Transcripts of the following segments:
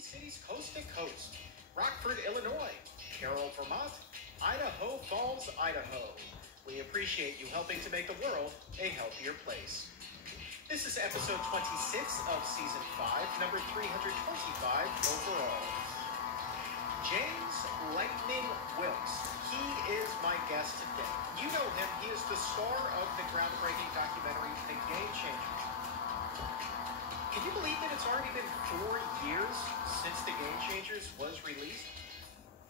Twin Cities coast to coast, Rockford, Illinois, Carroll, Vermont, Idaho Falls, Idaho. We appreciate you helping to make the world a healthier place. This is episode 26 of season 5, number 325 overall. James Lightning Wilkes. He is my guest today. You know him. He is the star of the groundbreaking documentary, The Game Changer. Can you believe that it's already been 4 years since The Game Changers was released?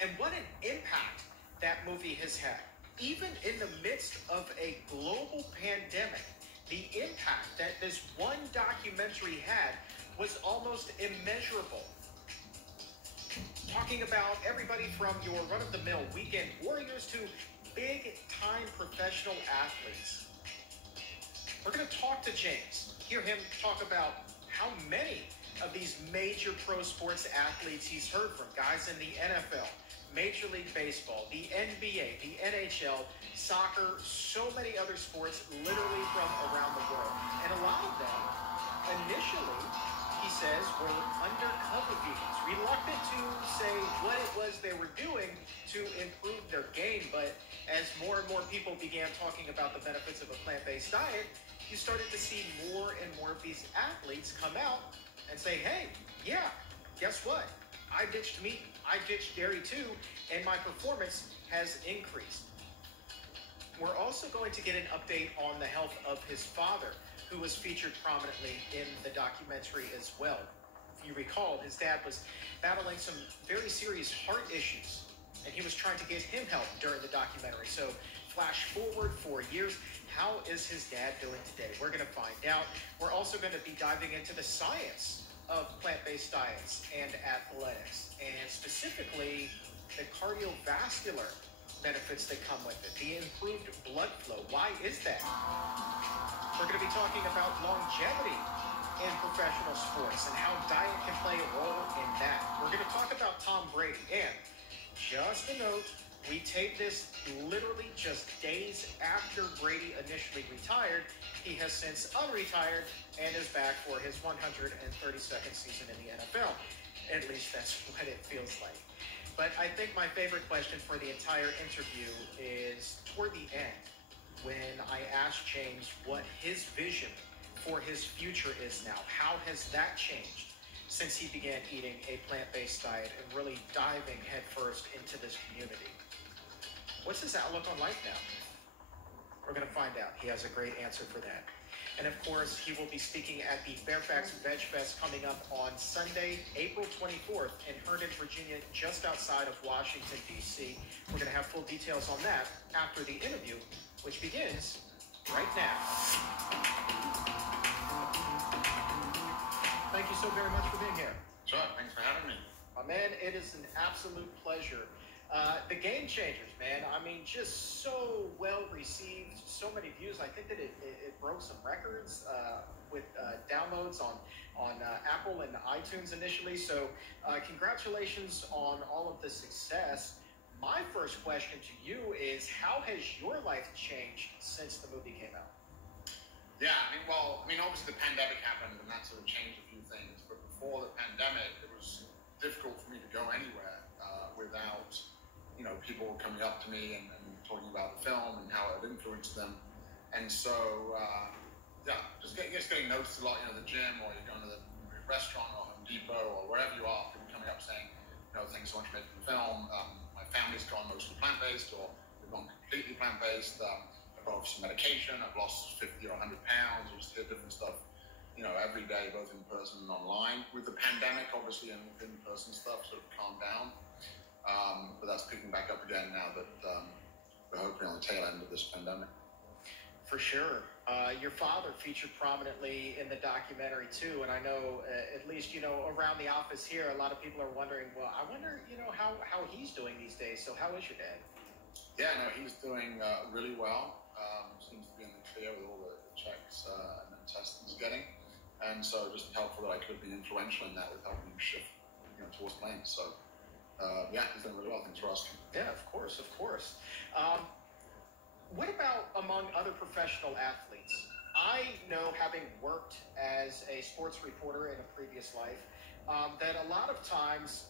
And what an impact that movie has had. Even in the midst of a global pandemic, the impact that this one documentary had was almost immeasurable. Talking about everybody from your run-of-the-mill weekend warriors to big-time professional athletes. We're going to talk to James, hear him talk about how many of these major pro sports athletes he's heard from. Guys in the NFL, Major League Baseball, the NBA, the NHL, soccer, so many other sports literally from around the world. And a lot of them, initially, he says, were undercover vegans, reluctant to say what it was they were doing to improve their game. But as more and more people began talking about the benefits of a plant-based diet, you started to see more and more of these athletes come out and say, hey, yeah, guess what? I ditched meat, I ditched dairy too, and my performance has increased. We're also going to get an update on the health of his father, who was featured prominently in the documentary as well. If you recall, his dad was battling some very serious heart issues, and he was trying to get him help during the documentary. So flash forward 4 years, how is his dad doing today? We're going to find out. We're also going to be diving into the science of plant-based diets and athletics, and specifically the cardiovascular benefits that come with it, the improved blood flow. Why is that? We're going to be talking about longevity in professional sports and how diet can play a role in that. We're going to talk about Tom Brady, and just a note, we taped this literally just days after Brady initially retired. He has since unretired and is back for his 132nd season in the NFL. At least that's what it feels like. But I think my favorite question for the entire interview is toward the end, when I asked James what his vision for his future is now. How has that changed since he began eating a plant-based diet and really diving headfirst into this community? What's his outlook on life now? We're going to find out. He has a great answer for that. And of course, he will be speaking at the Fairfax Veg Fest coming up on Sunday, April 24th in Herndon, Virginia, just outside of Washington, D.C. We're going to have full details on that after the interview, which begins right now. Thank you so very much for being here. Sure, thanks for having me. Man, it is an absolute pleasure. The Game Changers, man. I mean, just so well received, so many views. I think that it broke some records with downloads on Apple and iTunes initially. So congratulations on all of the success. My first question to you is, how has your life changed since the movie came out? Yeah, obviously the pandemic happened and that sort of changed a few things. But before the pandemic, it was difficult for me to go anywhere without people coming up to me and talking about the film and how it influenced them. And so, just getting noticed a lot, the gym, or you're going to the restaurant or Home Depot or wherever you are, people coming up saying, thanks so much for making the film. My family's gone mostly plant-based, or they've gone completely plant-based. I've got some medication, I've lost 50 or 100 pounds, or just different stuff, every day, both in person and online. With the pandemic, obviously, and in-person stuff sort of calmed down. But that's picking back up again now that we're hoping on the tail end of this pandemic. For sure. Your father featured prominently in the documentary too, and I know at least around the office here, a lot of people are wondering, well, I wonder how he's doing these days. So how is your dad? Yeah, no, he's doing really well. Seems to be in the clear with all the checks and tests he's getting, and so just helpful that I could be influential in that with helping him shift towards planes. So. Yeah, he's done really well. Thanks for asking. Yeah, of course. What about among other professional athletes? I know, having worked as a sports reporter in a previous life, that a lot of times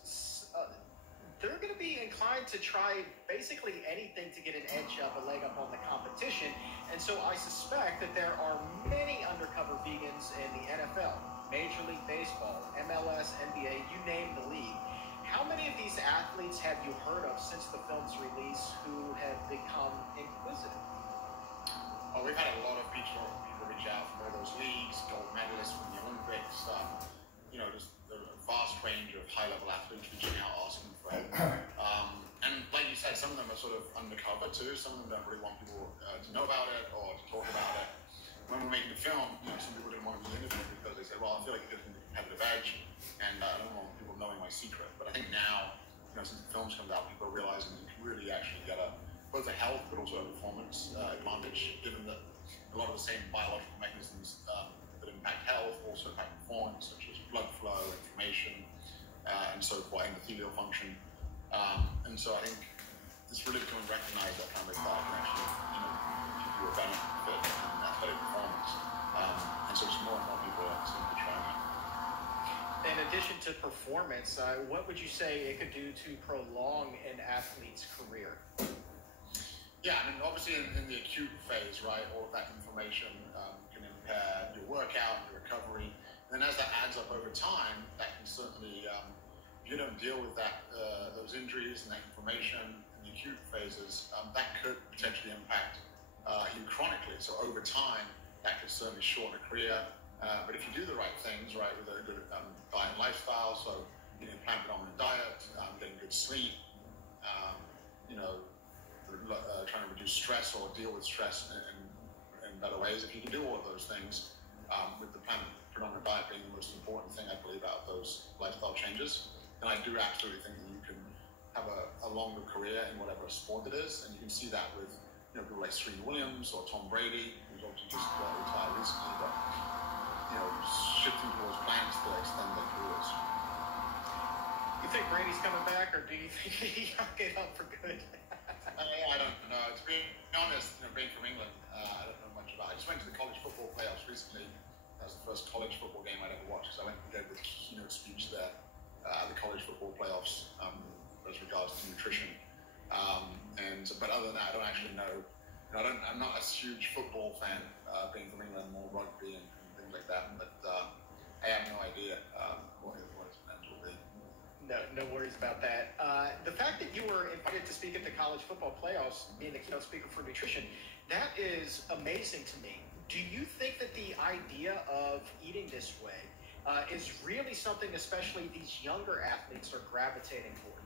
they're going to be inclined to try basically anything to get an edge up, a leg up on the competition. And so I suspect that there are many undercover vegans in the NFL, Major League Baseball, MLS, NBA, you name the league. How many of these athletes have you heard of since the film's release who have become inquisitive? Oh, we've had a lot of people reach out from all those leagues, gold medalists from the Olympics, just a vast range of high-level athletes reaching out, asking for help. And like you said, some of them are sort of undercover too. Some of them don't really want people to know about it or to talk about it. When we're making the film, some people didn't want to be interviewed because they said, well, I feel like it gives me a competitive edge, and I don't want people knowing my secret. But I think now, since the film's come out, people are realizing you can really actually get both a health but also a performance advantage, given that a lot of the same biological mechanisms that impact health also impact performance, such as blood flow, inflammation, and so forth, endothelial function. And so I think it's really becoming recognized that plant-based diet can actually give you a benefit in athletic performance. And so it's more and more people are seem to be trying it. In addition to performance, what would you say it could do to prolong an athlete's career? Yeah, I mean, obviously in the acute phase, right, all of that inflammation can impair your workout, your recovery. And then as that adds up over time, that can certainly, if you don't deal with that, those injuries and that inflammation in the acute phases, that could potentially impact you chronically. So over time, that could certainly shorten a career. But if you do the right things, right, with a good diet and lifestyle, so eating a plant-predominant diet, getting good sleep, trying to reduce stress or deal with stress in better ways. If you can do all of those things, with the plant-predominant diet being the most important thing, I believe, out of those lifestyle changes, then I do absolutely think that you can have a longer career in whatever sport it is. And you can see that with people like Serena Williams or Tom Brady, who's obviously just retired recently, but shifting towards plants to extend their careers. You think Brady's coming back, or do you think he hung it up for good? I don't know. To be honest, being from England, I don't know much about it. I just went to the college football playoffs recently. That was the first college football game I'd ever watched, because I went and gave the keynote speech there at the college football playoffs as regards to nutrition. But other than that, I don't actually know. I'm not a huge football fan, being from England, more rugby and things like that. But I have no idea what its plans will be. No worries about that. The fact that you were invited to speak at the college football playoffs, being the keynote speaker for nutrition, that is amazing to me. Do you think that the idea of eating this way is really something, especially these younger athletes, are gravitating toward?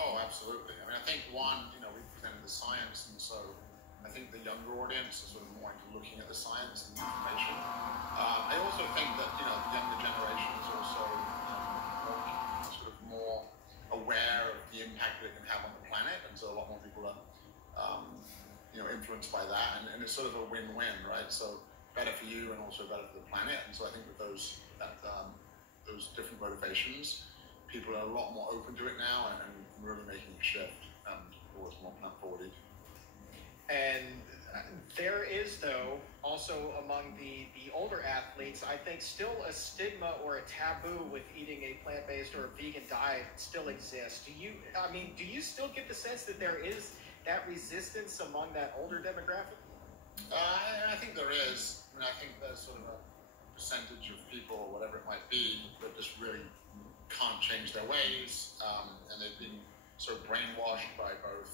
Oh, absolutely. I mean, I think we presented the science, and so I think the younger audience is sort of more into looking at the science and the information. I also think that the younger generation is also more aware of the impact that it can have on the planet, and so a lot more people are influenced by that, and it's sort of a win-win, right? So better for you and also better for the planet. And so I think with those different motivations, people are a lot more open to it now, and really making a shift towards more plant-forward eating. And there is, though, also among the older athletes, I think still a stigma or a taboo with eating a plant-based or a vegan diet still exists. Do you still get the sense that there is that resistance among that older demographic? I think there is. I think there's sort of a percentage of people, or whatever it might be, that just really can't change their ways, and they've been sort of brainwashed by both,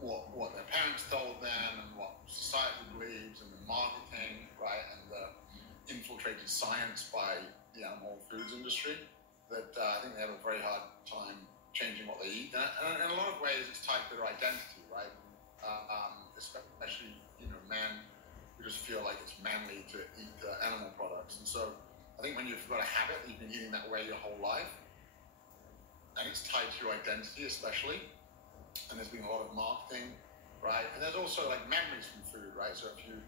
what their parents told them and what society believes, and the marketing, right, and the infiltrated science by the animal foods industry, that I think they have a very hard time changing what they eat. And in a lot of ways, it's tied to their identity, right? Especially, men who just feel like it's manly to eat animal products. And so I think when you've got a habit that you've been eating that way your whole life, and it's tied to your identity especially, and there's been a lot of marketing, right? And there's also like memories from food, right? So if you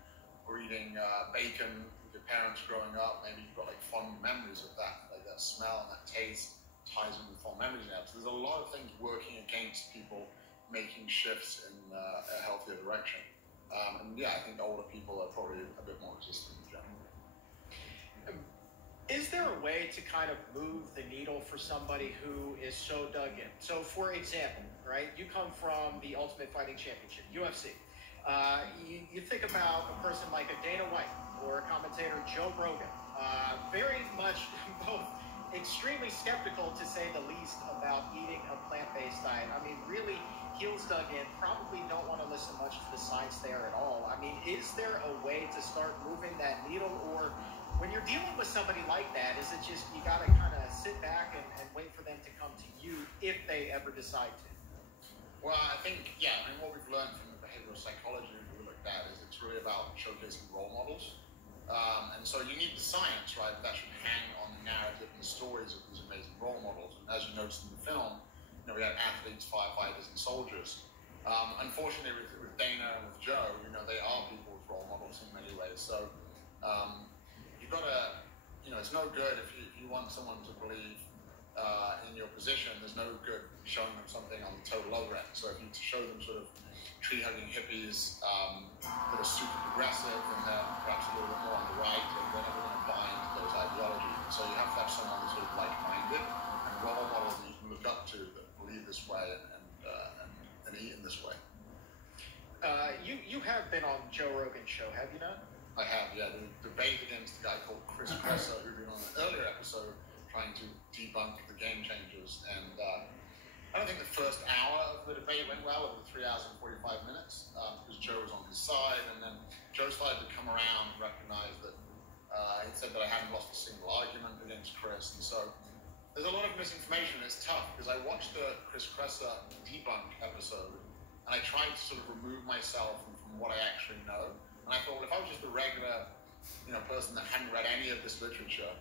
were eating bacon with your parents growing up, maybe you've got like fond memories of that, like that smell and that taste ties in with fond memories now. So there's a lot of things working against people making shifts in a healthier direction. And yeah, I think older people are probably a bit more resistant in general. Is there a way to kind of move the needle for somebody who is so dug in? So, for example, right, you come from the Ultimate Fighting Championship, UFC. You think about a person like a Dana White or a commentator, Joe Rogan, very much both extremely skeptical, to say the least, about eating a plant-based diet. I mean, really heels dug in, probably don't want to listen much to the science there at all. I mean, is there a way to start moving that needle, or when you're dealing with somebody like that, is it just you got to kind of sit back and wait for them to come to you if they ever decide to? Well, I think, yeah, I mean, what we've learned from the behavioral psychology we looked at is it's really about showcasing role models. And so you need the science, right? That should hang on the narrative and the stories of these amazing role models. And as you noticed in the film, we had athletes, firefighters, and soldiers. Unfortunately, with Dana and with Joe, they are people's role models in many ways. So you've got to, it's no good if you want someone to believe in your position. There's no good showing them something on the total other end. So if you show them sort of tree-hugging hippies that are super progressive and then perhaps a little bit more on the right, and they're never going to buy into those ideologies. So you have to have someone that's sort of like-minded and role models that you can look up to that believe this way and eat in this way. You have been on Joe Rogan's show, have you not? I have, yeah. The debate against a guy called Chris Kresser, who'd been on an earlier episode trying to debunk the game changers. And I don't think the first hour of the debate went well, over 3 hours and 45 minutes, because Joe was on his side. And then Joe started to come around and recognize that he said that I hadn't lost a single argument against Chris. And so there's a lot of misinformation. It's tough, because I watched the Chris Kresser debunk episode, and I tried to sort of remove myself from what I actually know. And I thought, well, if I was just a regular, person that hadn't read any of this literature,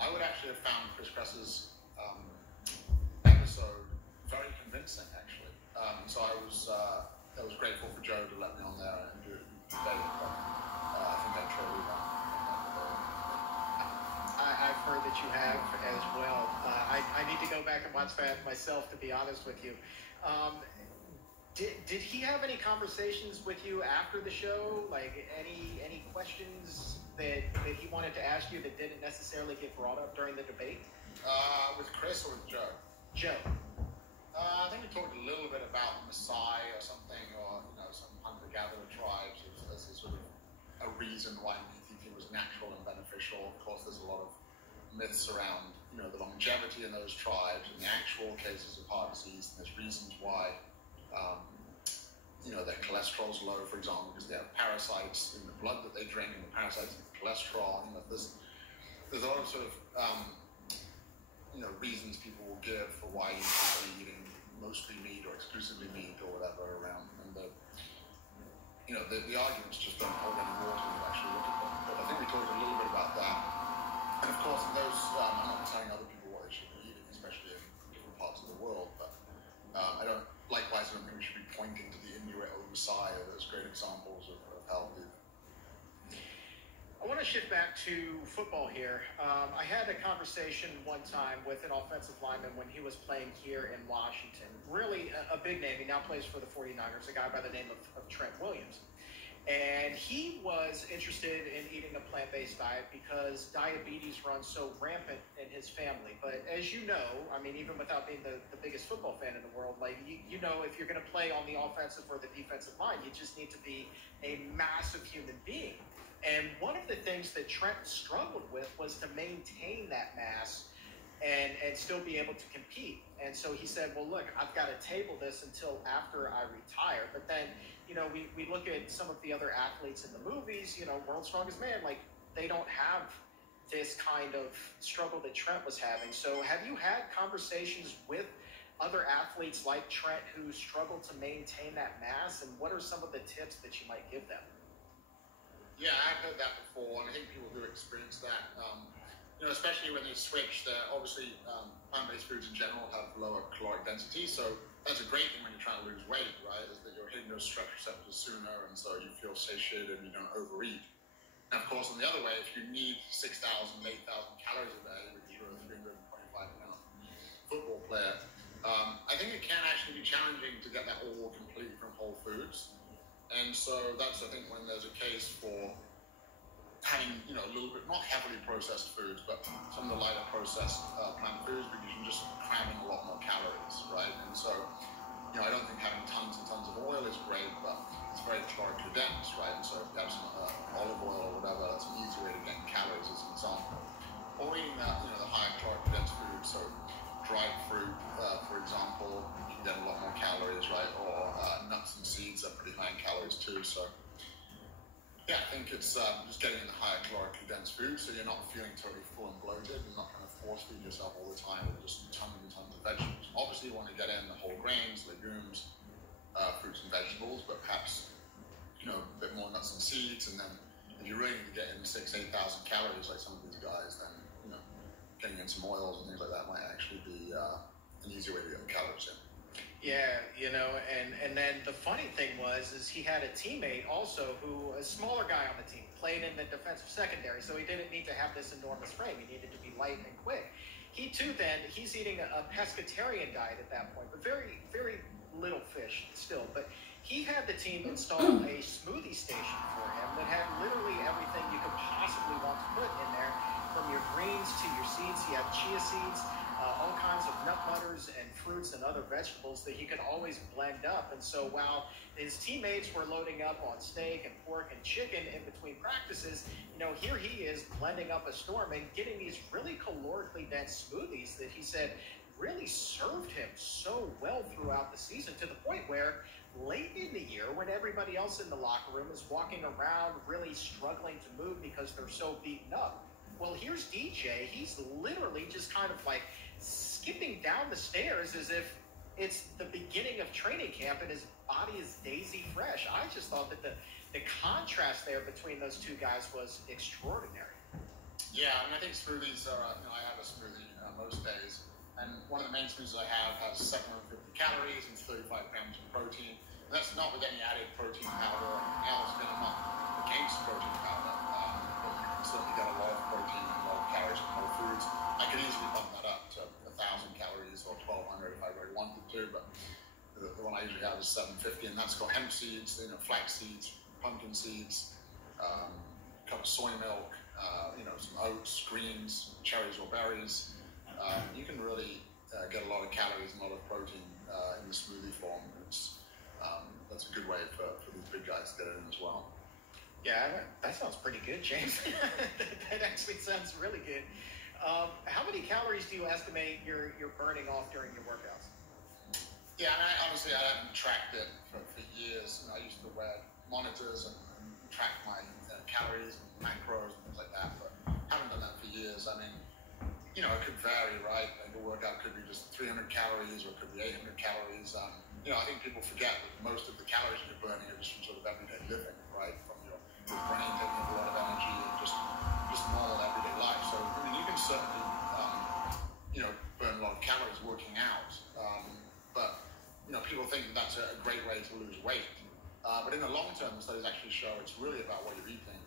I would actually have found Chris Kresser's episode very convincing, actually. So I was grateful for Joe to let me on there and do it today. But I think I totally won. I've heard that you have as well. I need to go back and watch that myself, to be honest with you. Did he have any conversations with you after the show? Like any questions that he wanted to ask you that didn't necessarily get brought up during the debate? With Chris or with Joe? Joe. I think we talked a little bit about Maasai or something, or some hunter-gatherer tribes as a sort of a reason why meat eating was natural and beneficial. Of course, there's a lot of myths around the longevity in those tribes and the actual cases of heart disease, and there's reasons why their cholesterol's low, for example, because they have parasites in the blood that they drink, and the parasites in the cholesterol. There's a lot of sort of reasons people will give for why you should be eating mostly meat or exclusively meat or whatever around, and the arguments just don't hold any water when you actually look at them. But I think we talked a little bit about that, and of course, in those I'm not telling other people what they should be eating, especially in different parts of the world, but I don't think we should be pointing to the Inuit or the Maasai as great examples of health. I want to shift back to football here. I had a conversation one time with an offensive lineman when he was playing here in Washington. Really a big name. He now plays for the 49ers, a guy by the name of Trent Williams. And he was interested in eating a plant-based diet because diabetes runs so rampant in his family. But as you know, I mean, even without being the biggest football fan in the world, like, you know, if you're going to play on the offensive or the defensive line, you just need to be a massive human being. And one of the things that Trent struggled with was to maintain that mass and still be able to compete. And so he said, well, look, I've got to table this until after I retire. But then, you know, we look at some of the other athletes in the movies, you know, World's Strongest Man, like, they don't have this kind of struggle that Trent was having. So have you had conversations with other athletes like Trent who struggle to maintain that mass? And what are some of the tips that you might give them? Yeah, I've heard that before, and I think people do experience that. You know, especially when you switch, obviously plant-based foods in general have lower caloric density, so that's a great thing when you're trying to lose weight, right? Is that you're hitting those stretch receptors sooner, and so you feel satiated and you don't overeat. And of course, on the other way, if you need 6,000, 8,000 calories a day, because you're a 325-pound football player, I think it can actually be challenging to get that all complete from whole foods. And so that's, I think, when there's a case for having cutting, a little bit, not heavily processed foods, but some of the lighter processed plant foods, because you can just cram in a lot more calories, right? And so, I don't think having tons and tons of oil is great, but it's very calorically dense, right? And so if you have some olive oil or whatever, that's an easy way to get calories as an example. Or eating the higher calorically dense foods, so dried fruit, for example, you can get a lot more calories, right? Or nuts and seeds are pretty high in calories too. So yeah, I think it's just getting in the higher calorically dense foods, so you're not feeling totally full and bloated, and not trying to force feed yourself all the time with just tons and tons of vegetables. Obviously, you want to get in the whole grains, legumes, fruits and vegetables, but perhaps a bit more nuts and seeds. And then if you're really to get in 6,000-8,000 calories like some of these guys, then getting in some oils and things like that might actually be an easy way to get the calories in. Yeah, and then the funny thing is he had a teammate also who, a smaller guy on the team, played in the defensive secondary, so he didn't need to have this enormous frame. He needed to be light and quick. He too, he's eating a pescatarian diet at that point, but very, very little fish still. But he had the team install a smoothie station for him that had literally everything you could possibly want to put in there, from your greens to your seeds. He had chia seeds, all kinds of nut butters and fruits and other vegetables that he could always blend up. And so while his teammates were loading up on steak and pork and chicken in between practices, here he is blending up a storm and getting these really calorically dense smoothies that he said really served him so well throughout the season, to the point where late in the year, when everybody else in the locker room is walking around really struggling to move because they're so beaten up, well, here's DJ. He's literally just kind of like skipping down the stairs as if it's the beginning of training camp and his body is daisy fresh. I just thought that the contrast there between those two guys was extraordinary. Yeah, I think smoothies are, I have a smoothie most days, and one of the main smoothies I have has 750 calories and 35 grams of protein. And that's not with any added protein powder or anything else. I'm not against protein powder. Certainly get a lot of protein and a lot of calories from whole foods. I could easily bump that up to 1,000 calories or 1,200 if I really wanted to, but the one I usually have is 750, and that's got hemp seeds, flax seeds, pumpkin seeds, a cup of soy milk, some oats, greens, cherries or berries. You can really get a lot of calories and a lot of protein in the smoothie form. That's a good way for these big guys to get it in as well. Yeah, that sounds pretty good, James. That actually sounds really good. How many calories do you estimate you're burning off during your workouts? Yeah, and I haven't tracked it for years. I used to wear monitors and track my calories and macros and things like that, but haven't done that for years. It could vary, right? Like a workout could be just 300 calories or it could be 800 calories. I think people forget that most of the calories you're burning are just from sort of everyday living, right? From your brain taking up a lot of energy and just normal everyday life. So, you can certainly, burn a lot of calories working out. But people think that's a great way to lose weight. But in the long term, the studies actually show it's really about what you're eating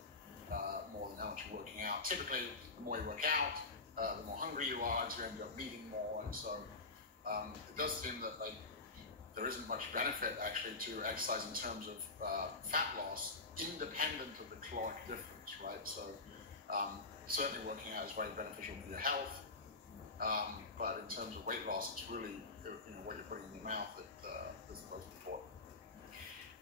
more than how much you're working out. Typically, the more you work out, the more hungry you are, so you end up eating more. And so it does seem that there isn't much benefit actually to exercise in terms of fat loss, independent of the caloric difference, right? So certainly working out is very beneficial for your health, but in terms of weight loss, it's really what you're putting in your mouth that is the most important.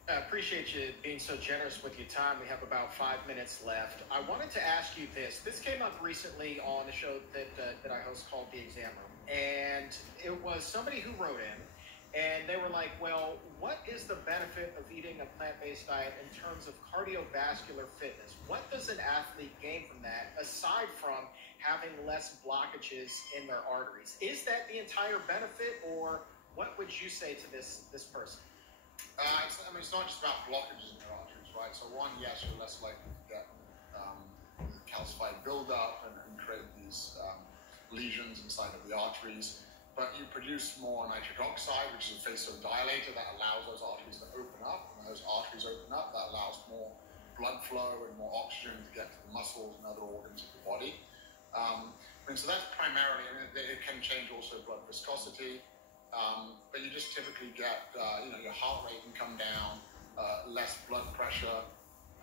I appreciate you being so generous with your time. We have about 5 minutes left. I wanted to ask you this. This came up recently on a show that I host called The Exam Room, and it was somebody who wrote in, and they were like, well, what is the benefit of eating a plant-based diet in terms of cardiovascular fitness? What does an athlete gain from that, aside from having less blockages in their arteries? Is that the entire benefit, or what would you say to this person? It's not just about blockages in your arteries, right? So one, yes, you're less likely to get calcified buildup and create these lesions inside of the arteries. But you produce more nitric oxide, which is a vasodilator that allows those arteries to open up. And when those arteries open up, that allows more blood flow and more oxygen to get to the muscles and other organs of the body. So that's primarily, it can change also blood viscosity. But you just typically get, your heart rate can come down, less blood pressure,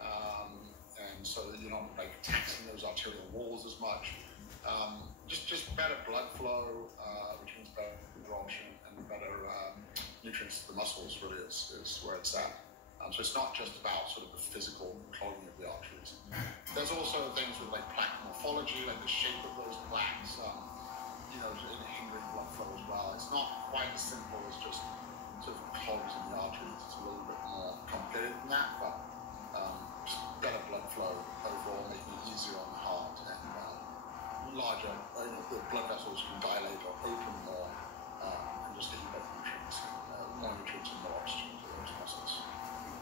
and and so that you're not like taxing those arterial walls as much. Just better blood flow, which means better absorption and better nutrients to the muscles really is where it's at. So it's not just about sort of the physical clogging of the arteries. There's also things with like plaque morphology, like the shape of those plaques, hindering blood flow as well. It's not quite as simple as just sort of clogs in the arteries. It's a little bit more complicated than that, but just better blood flow overall, making it easier on the heart and larger, the blood vessels can dilate or open more and just get you better nutrients, more nutrients and more oxygen to those muscles.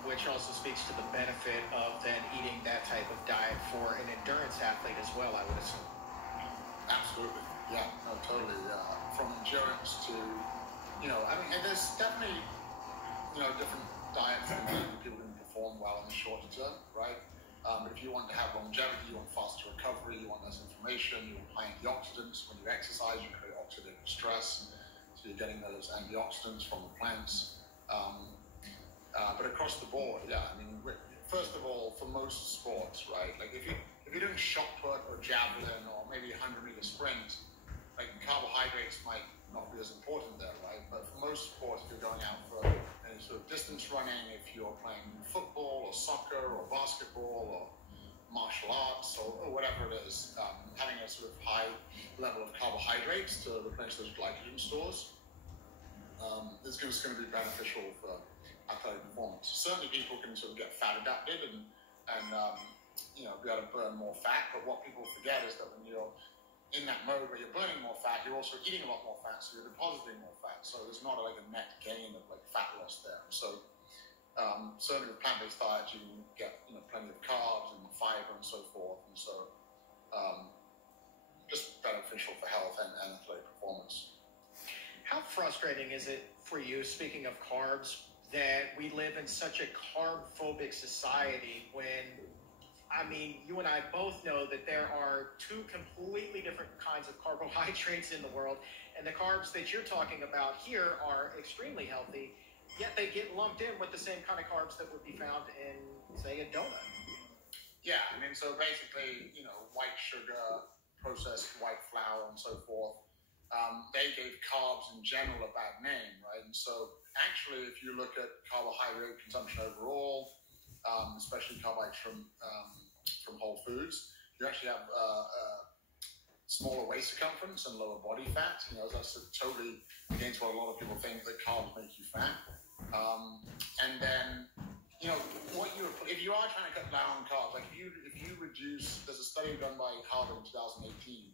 Which also speaks to the benefit of then eating that type of diet for an endurance athlete as well, I would assume. Absolutely. Yeah, no, totally. From endurance to, and there's definitely, different diets that people can perform well in the shorter term, right? But if you want to have longevity, you want faster recovery, you want less inflammation, you want high antioxidants. When you exercise, you create oxidative stress, so you're getting those antioxidants from the plants. But across the board, first of all, for most sports, right? Like if you're doing shot put or javelin or maybe a 100-meter sprint, like carbohydrates might not be as important there, right? But for most sports, if you're going out for any sort of distance running, if you're playing football or soccer or basketball or martial arts or whatever it is, having a sort of high level of carbohydrates to replenish those glycogen stores is going to be beneficial for athletic performance. Certainly people can sort of get fat adapted and be able to burn more fat, but what people forget is that when you're in that mode where you're burning more fat, you're also eating a lot more fat, so you're depositing more fat. So there's not like a net gain of like fat loss there. So certainly with plant-based diets, you can get plenty of carbs and fiber and so forth, and so just beneficial for health and athletic performance. How frustrating is it for you, speaking of carbs, that we live in such a carb-phobic society when, you and I both know that there are two completely different kinds of carbohydrates in the world, and the carbs that you're talking about here are extremely healthy, yet they get lumped in with the same kind of carbs that would be found in, say, a donut. Yeah, so basically, white sugar, processed white flour, and so forth, they gave carbs in general a bad name, right? And so actually, if you look at carbohydrate consumption overall, especially carbohydrates from whole foods, you actually have smaller waist circumference and lower body fat. That's totally against what a lot of people think, that carbs make you fat. And then, if you are trying to cut down on carbs, like if you reduce, there's a study done by Harvard in 2018,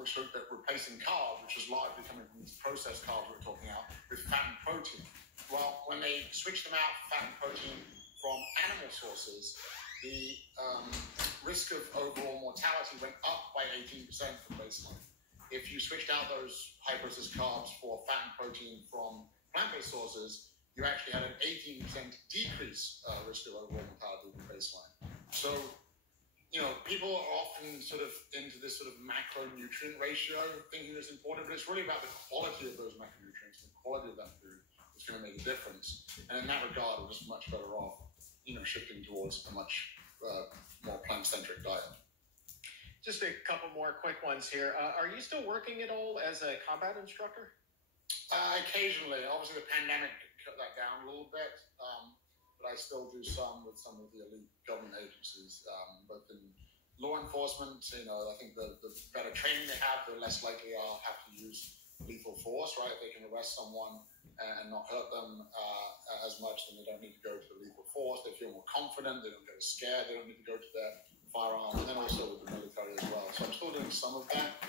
which looked at replacing carbs, which is largely coming from these processed carbs we're talking about, with fat and protein. Well, when they switched them out, fat and protein, from animal sources, the risk of overall mortality went up by 18% from baseline. If you switched out those high processed carbs for fat and protein from plant-based sources, you actually had an 18% decrease risk of overall mortality from baseline. So, people are often sort of into this sort of macronutrient ratio, thinking it's important, but it's really about the quality of those macronutrients, the quality of that food that's going to make a difference. And in that regard, we're just much better off, shifting towards a much more plant-centric diet. Just a couple more quick ones here. Are you still working at all as a combat instructor? Occasionally. Obviously, the pandemic cut that down a little bit, but I still do some with some of the elite government agencies. But in law enforcement, I think the better training they have, the less likely I'll have to use lethal force, right? If they can arrest someone and not hurt them as much, then they don't need to go to the lethal force. They feel more confident, they don't get as scared, they don't need to go to their firearm, and then also with the military as well. So I'm still doing some of that,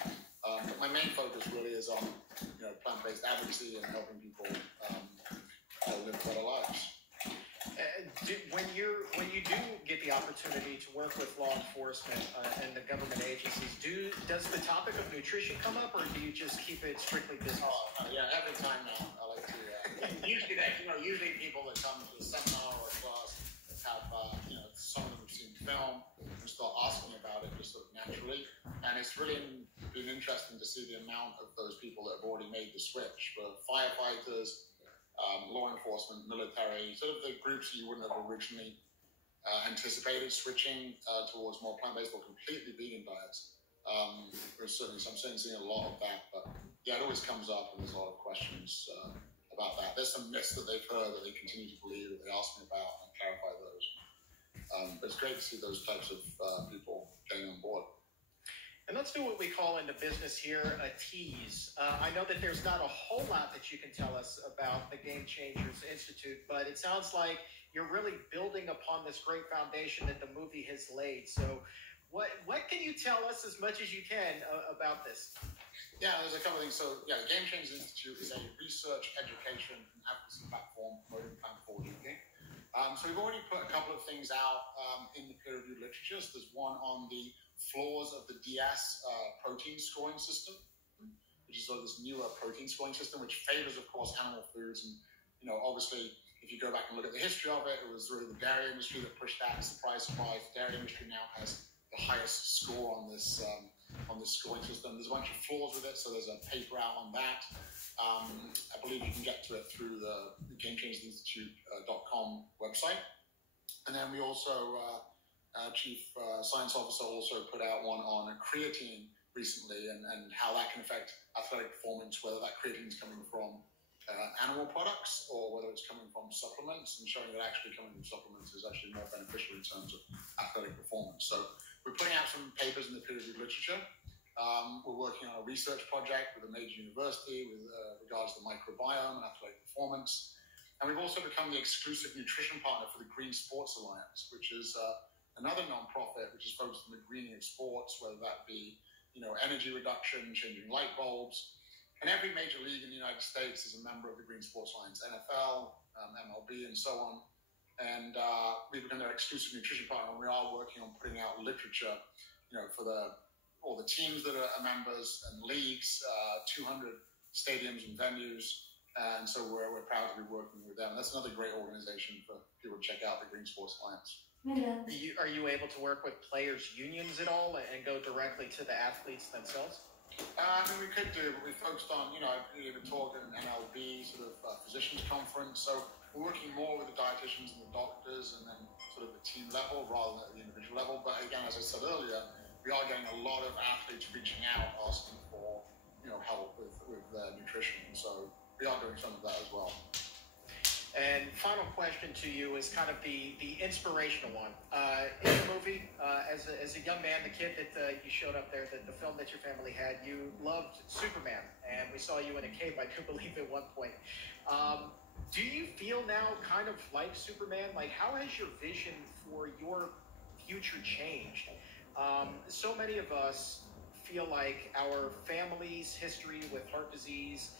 but my main focus really is on plant-based advocacy and helping people live better lives. When you do get the opportunity to work with law enforcement and the government agencies, does the topic of nutrition come up, or do you just keep it strictly business? Yeah, every time now I like to. Usually people that come to a seminar or a class have, some of them have seen film and start asking about it just sort of naturally, and it's really been interesting to see the amount of those people that have already made the switch. For firefighters, law enforcement, military, sort of the groups you wouldn't have originally anticipated switching towards more plant-based or completely vegan diets. I'm certainly seeing a lot of that, but yeah, it always comes up, and there's a lot of questions about that. There's some myths that they've heard that they continue to believe that they ask me about, and I clarify those. But it's great to see those types of people getting on board. And let's do what we call in the business here a tease. I know that there's not a whole lot that you can tell us about the Game Changers Institute, but it sounds like you're really building upon this great foundation that the movie has laid. So what can you tell us as much as you can about this? Yeah, there's a couple of things. So, yeah, the Game Changers Institute is a research, education, and advocacy platform promoting plant-forward eating. So we've already put a couple of things out in the peer-reviewed literature. So there's one on the flaws of the DS protein scoring system, which is sort of this newer protein scoring system, which favors, of course, animal foods. And, you know, obviously, if you go back and look at the history of it, it was really the dairy industry that pushed that. Surprise, surprise, the dairy industry now has the highest score on this scoring system. There's a bunch of flaws with it, so there's a paper out on that. I believe you can get to it through the GameChangersInstitute.com website. And then we also, our chief science officer also put out one on creatine recently and how that can affect athletic performance, whether that creatine is coming from animal products or whether it's coming from supplements, and showing that actually coming from supplements is actually more beneficial in terms of athletic performance. So we're putting out some papers in the peer-reviewed literature. We're working on a research project with a major university with regards to the microbiome and athletic performance. And we've also become the exclusive nutrition partner for the Green Sports Alliance, which is another nonprofit which is focused on the greening of sports, whether that be, you know, energy reduction, changing light bulbs. And every major league in the United States is a member of the Green Sports Alliance, NFL, MLB, and so on. And we've become their exclusive nutrition partner, and we are working on putting out literature, you know, for all the teams that are members and leagues, 200 stadiums and venues. And so we're proud to be working with them. That's another great organization for people to check out, the Green Sports Alliance. Are you able to work with players' unions at all and go directly to the athletes themselves? I mean, we could do, but we focused on, you know, I gave a talk at an MLB sort of physicians conference. So we're working more with the dietitians and the doctors, and then sort of the team level rather than at the individual level. But again, as I said earlier, we are getting a lot of athletes reaching out, asking for, you know, help with their nutrition. So we are doing some of that as well. And final question to you is kind of the inspirational one. In the movie, as a young man, the kid that you showed up there, the film that your family had, you loved Superman, and we saw you in a cape, I do believe, at one point. Do you feel now kind of like Superman? Like, how has your vision for your future changed? So many of us feel like our family's history with heart disease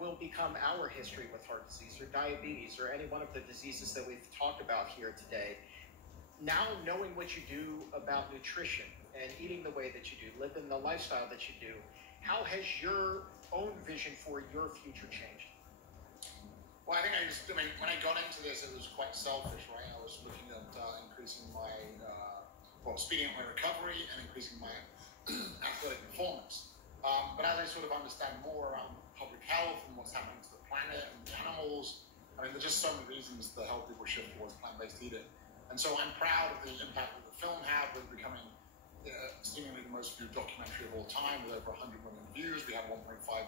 will become our history with heart disease or diabetes or any one of the diseases that we've talked about here today. Now, knowing what you do about nutrition and eating the way that you do, living the lifestyle that you do, how has your own vision for your future changed? Well, I think when I got into this, it was quite selfish, right? I was looking at increasing speeding up my recovery and increasing my athletic performance. But as I sort of understand more around public health and what's happening to the planet and the animals, I mean, there's just so many reasons to help people shift towards plant-based eating. And so I'm proud of the impact that the film had with becoming seemingly the most viewed documentary of all time with over 100 million views. We had 1.5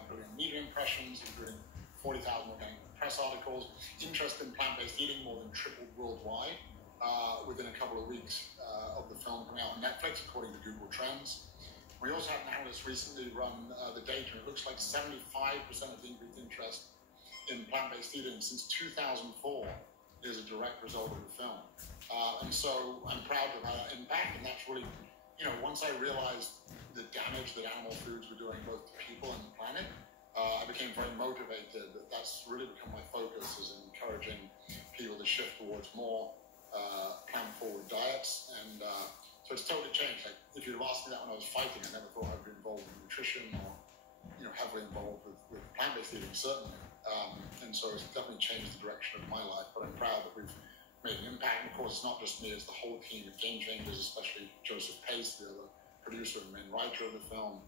billion media impressions, including 40,000 organic press articles. Interest in plant-based eating more than tripled worldwide within a couple of weeks of the film coming out on Netflix, according to Google Trends. We also had an analyst recently run the data. It looks like 75% of the increased interest in plant-based eating since 2004 is a direct result of the film. And so I'm proud of that impact, and that's really, you know, once I realized the damage that animal foods were doing both to people and the planet, I became very motivated. That's really become my focus, is encouraging people to shift towards more plant-forward diets. And so it's totally changed. Like, if you'd have asked me that when I was fighting, I never thought I'd be involved in nutrition or, you know, heavily involved with plant-based eating, certainly. And so it's definitely changed the direction of my life. But I'm proud that we've made an impact. And of course, it's not just me, it's the whole team of Game Changers, especially Joseph Pace, the other producer and main writer of the film.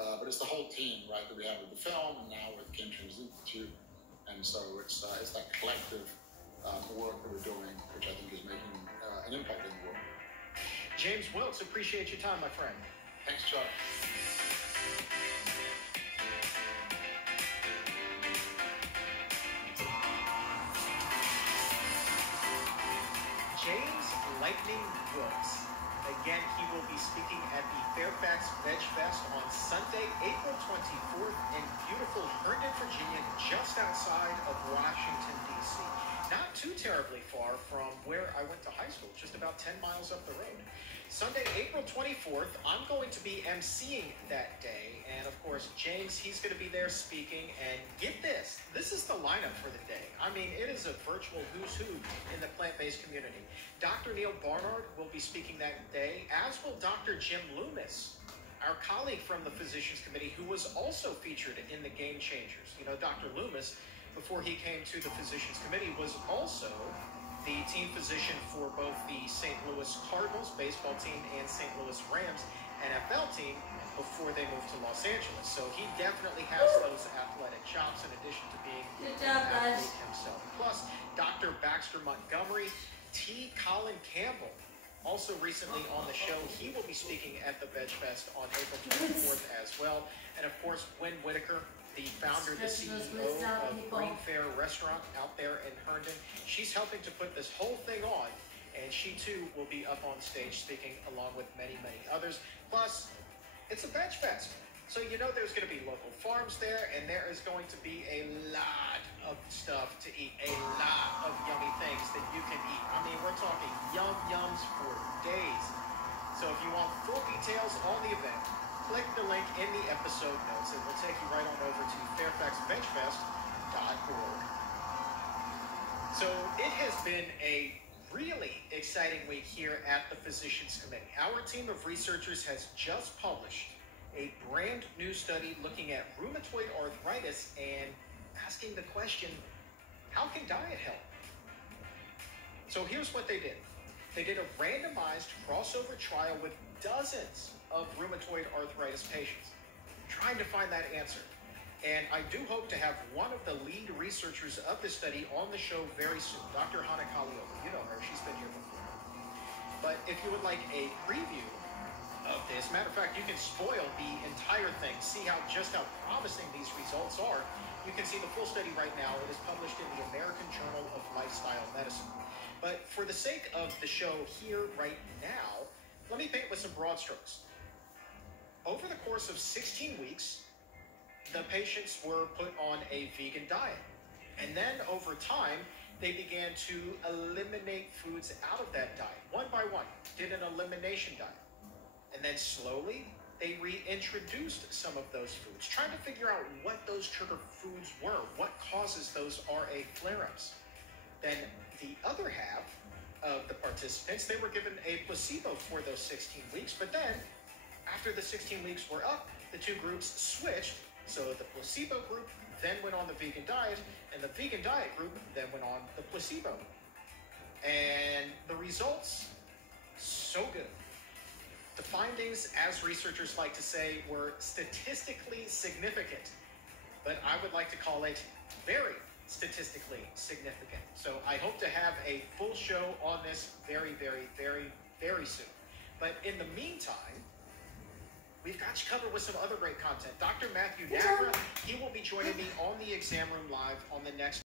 But it's the whole team, right, that we have with the film and now with Game Changers Institute. And so it's that collective work that we're doing, which I think is making an impact in the world. James Wilkes, appreciate your time, my friend. Thanks, Chuck. James Lightning Wilkes. Again, he will be speaking at the Fairfax Veg Fest on Sunday, April 24th in beautiful Herndon, Virginia, just outside of Washington, D.C. Not too terribly far from where I went to high school, just about 10 miles up the road. Sunday, April 24th, I'm going to be emceeing that day. And of course, James, he's going to be there speaking. And get this, this is the lineup for the day. I mean, it is a virtual who's who in the plant-based community. Dr. Neil Barnard will be speaking that day, as will Dr. Jim Loomis, our colleague from the Physicians Committee, who was also featured in the Game Changers. You know, Dr. Loomis, before he came to the Physicians Committee, was also the team physician for both the St. Louis Cardinals baseball team and St. Louis Rams NFL team before they moved to Los Angeles. So he definitely has those athletic chops in addition to being an athlete himself. Plus, Dr. Baxter Montgomery, T. Colin Campbell, also recently on the show. He will be speaking at the Veg Fest on April 24th as well. And of course, Gwen Whitaker, the founder, the CEO of Green Fair Restaurant out there in Herndon. She's helping to put this whole thing on, and she too will be up on stage speaking along with many, many others. Plus, it's a Veg Fest, so you know there's going to be local farms there, and there is going to be a lot of stuff to eat, a lot of yummy things that you can eat. I mean, we're talking yums for days. So if you want full details on the event, click the link in the episode notes. It will take you right on over to fairfaxvegfest.org. So it has been a really exciting week here at the Physicians Committee. Our team of researchers has just published a brand new study looking at rheumatoid arthritis and asking the question, how can diet help? So here's what they did. They did a randomized crossover trial with dozens of rheumatoid arthritis patients, trying to find that answer. And I do hope to have one of the lead researchers of this study on the show very soon, Dr. Hana Kalioba. You know her, she's been here before. But if you would like a preview of this, matter of fact, you can spoil the entire thing, see just how promising these results are. You can see the full study right now. It is published in the American Journal of Lifestyle Medicine. But for the sake of the show here right now, let me paint with some broad strokes. Over the course of 16 weeks, the patients were put on a vegan diet. And then over time, they began to eliminate foods out of that diet, one by one, did an elimination diet. And then slowly, they reintroduced some of those foods, trying to figure out what those trigger foods were, what causes those RA flare-ups. Then the other half of the participants, they were given a placebo for those 16 weeks, but then after the 16 weeks were up, the two groups switched. So the placebo group then went on the vegan diet, and the vegan diet group then went on the placebo. And the results, so good. The findings, as researchers like to say, were statistically significant, but I would like to call it very statistically significant. So I hope to have a full show on this very, very, very, very soon. But in the meantime, we've got you covered with some other great content. Dr. Matthew Nagra, he will be joining me on the Exam Room Live on the next